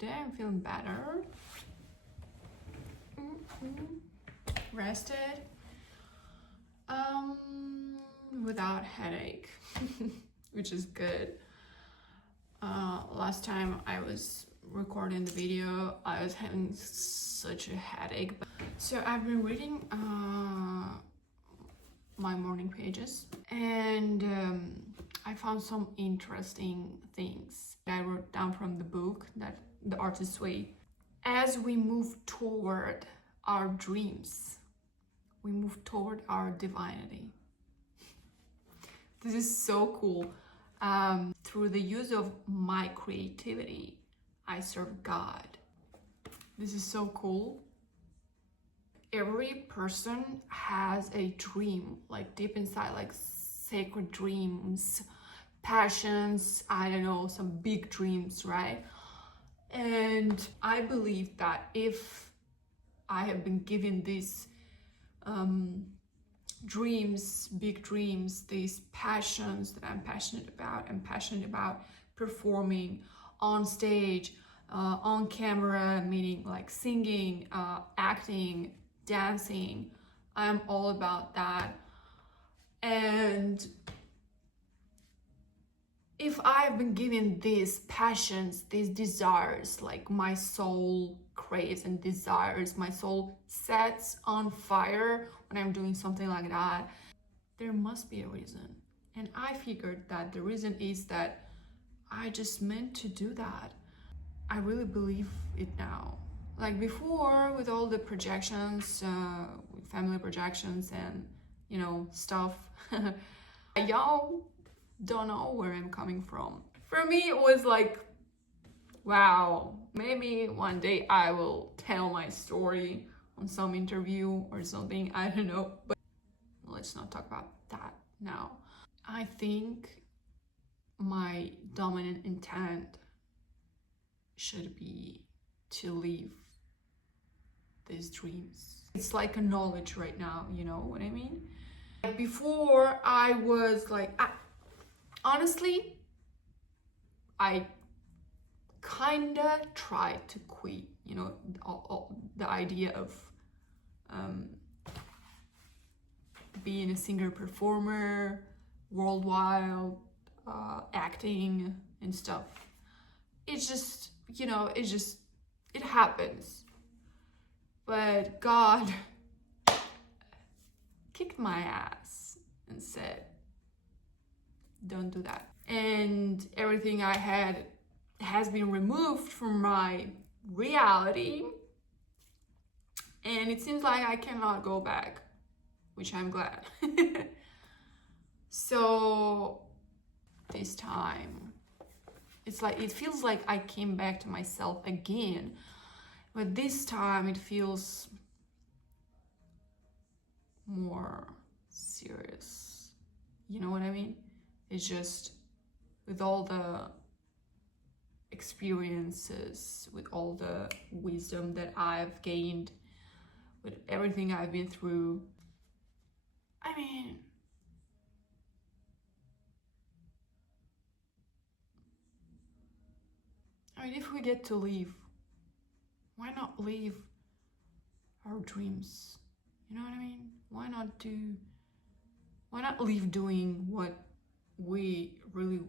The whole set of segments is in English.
today I'm feeling better. Rested. Without headache, which is good. Last time I was recording the video, I was having such a headache. So I've been reading my morning pages, and I found some interesting things I wrote down from the book, that The Artist's Way. As we move toward our dreams, we move toward our divinity. This is so cool. Through the use of my creativity, I serve God. This is so cool. Every person has a dream, like deep inside, like sacred dreams, passions, I don't know, some big dreams, right? And I believe that if I have been given these dreams, big dreams, these passions that I'm passionate about performing on stage, on camera, meaning like singing, acting, dancing. I'm all about that. And if I've been given these passions, these desires, like my soul craves and desires, my soul sets on fire when I'm doing something like that, there must be a reason. And I figured that the reason is that I just meant to do that. I really believe it now. Like before, with all the projections, with family projections and, you know, stuff, y'all don't know where I'm coming from. For me, it was like, wow, maybe one day I will tell my story on some interview or something, I don't know, but let's not talk about that now. I think my dominant intent should be to live these dreams. It's like a knowledge right now, you know what I mean? Before I was like, honestly, I kinda tried to quit, you know, the idea of being a singer-performer worldwide, acting and stuff. It's just, you know, it happens. But God kicked my ass and said, don't do that. And everything I had has been removed from my reality, and it seems like I cannot go back, which I'm glad. So this time it's like, it feels like I came back to myself again, but this time it feels more serious, you know what I mean? It's just, with all the experiences, with all the wisdom that I've gained, with everything I've been through, I mean, if we get to live, why not live our dreams? You know what I mean? Why not live doing what we really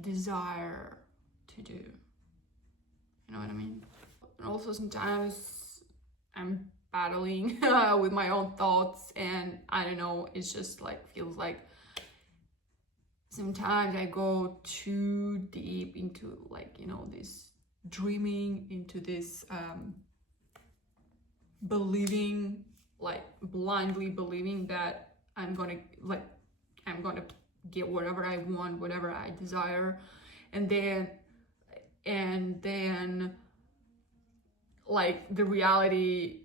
desire to do? You know what I mean? And also sometimes I'm battling with my own thoughts, and I don't know, it's just like, feels like sometimes I go too deep into, like, you know, this dreaming, into this believing, like blindly believing that I'm gonna get whatever I want, whatever I desire, and then like the reality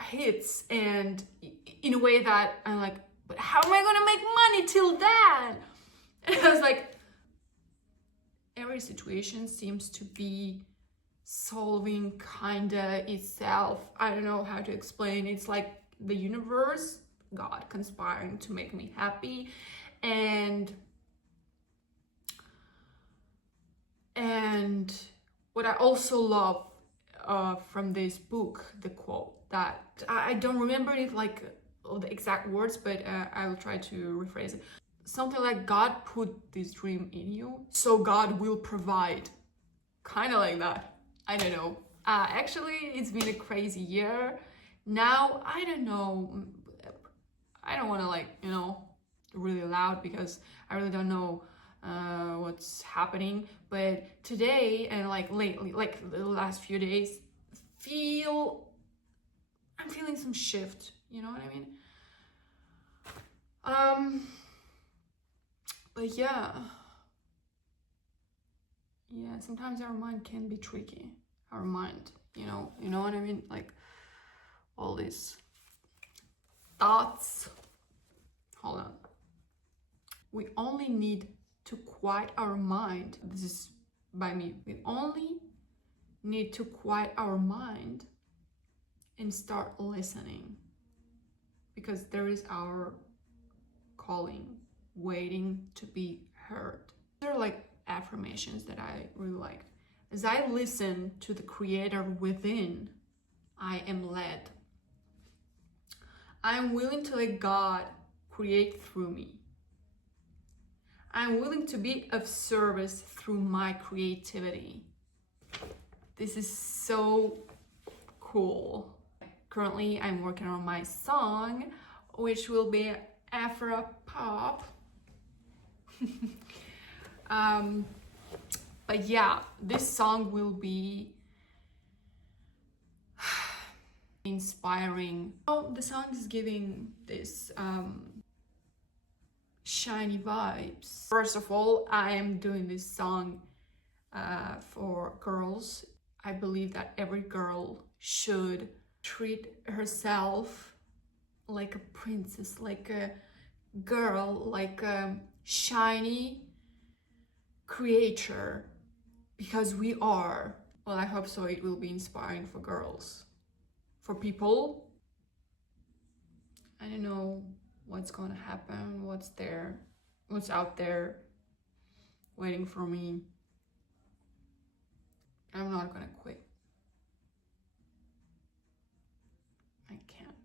hits, and in a way that I'm like, but how am I gonna make money till then? And I was like, every situation seems to be solving kinda itself. I don't know how to explain. It's like the universe, God, conspiring to make me happy, and And what I also love from this book, the quote that I don't remember it like all the exact words, but I will try to rephrase it. Something like, God put this dream in you, so God will provide. Kind of like that. I don't know. Actually, it's been a crazy year. Now, I don't know. I don't want to like, really loud because I really don't know what's happening. But today and like lately, like the last few days, I'm feeling some shift. You know what I mean? But yeah, sometimes our mind can be tricky. Our mind, you know what I mean? Like all these thoughts. Hold on. We only need to quiet our mind. This is by me. We only need to quiet our mind and start listening, because there is our calling waiting to be heard. There are like affirmations that I really liked. As I listen to the creator within, I am led. I am willing to let God create through me. I'm willing to be of service through my creativity. This is so cool. Currently, I'm working on my song, which will be Afro pop. But yeah, this song will be inspiring. Oh, the song is giving this shiny vibes. First of all, I am doing this song for girls. I believe that every girl should treat herself like a princess, like a girl, like a shiny creator, because we are. Well, I hope so. It will be inspiring for girls. For people, I don't know what's gonna happen, what's out there waiting for me. I'm not gonna quit. I can't.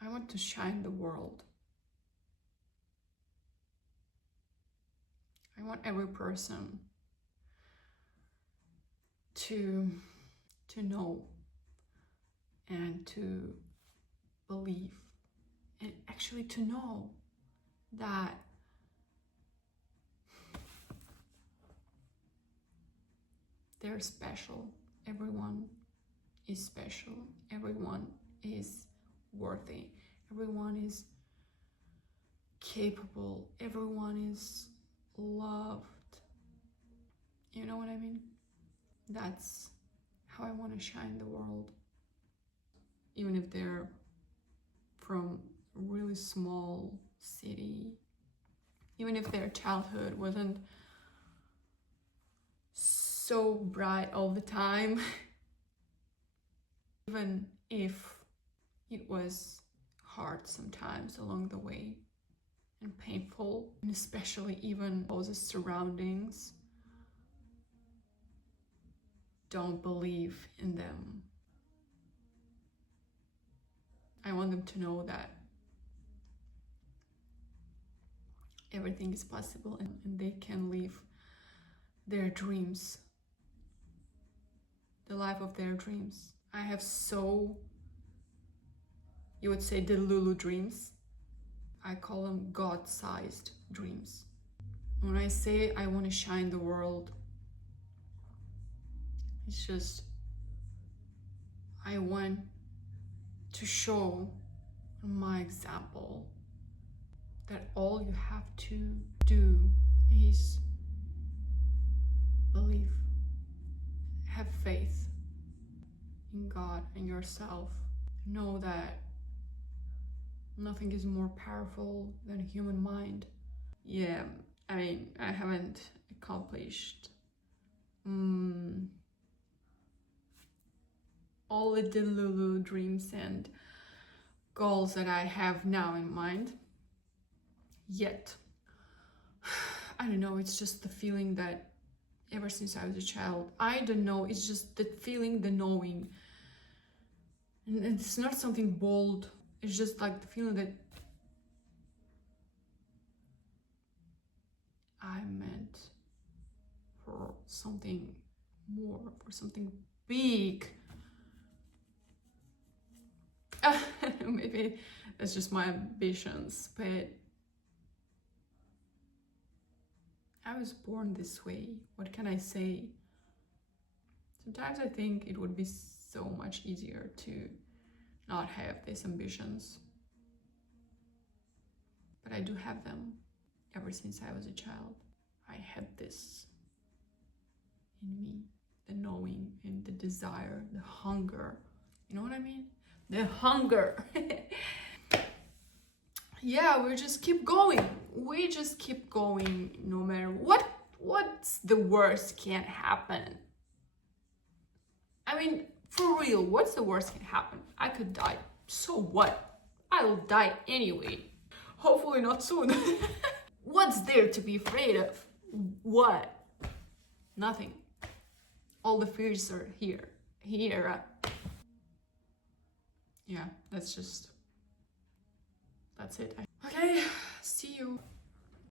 I want to shine the world. I want every person to know and to believe, and actually to know that they're special. Everyone is special. Everyone is worthy. Everyone is capable. Everyone is loved. You know what I mean? That's how I want to shine the world. Even if they're from a really small city, even if their childhood wasn't so bright all the time, even if it was hard sometimes along the way and painful, and especially even those surroundings don't believe in them. I want them to know that everything is possible and they can live their dreams, the life of their dreams. I have you would say, the Lulu dreams. I call them God-sized dreams. When I say I want to shine the world, it's just, I want to show my example that all you have to do is believe, have faith in God and yourself. Know that nothing is more powerful than a human mind. Yeah, I mean, I haven't accomplished all the Delulu dreams and goals that I have now in mind. yet. I don't know, it's just the feeling that ever since I was a child, I don't know, it's just the feeling, the knowing. And it's not something bold, it's just like the feeling that I meant for something more, for something big. Maybe that's just my ambitions, but I was born this way. What can I say? Sometimes I think it would be so much easier to not have these ambitions. But I do have them. Ever since I was a child, I had this in me. The knowing and the desire, the hunger. You know what I mean? The hunger. Yeah, we just keep going. We just keep going no matter what's the worst can happen. I mean, for real, what's the worst can happen? I could die. So what? I'll die anyway. Hopefully not soon. What's there to be afraid of? What? Nothing. All the fears are here. Here. Yeah, that's it. Okay, see you.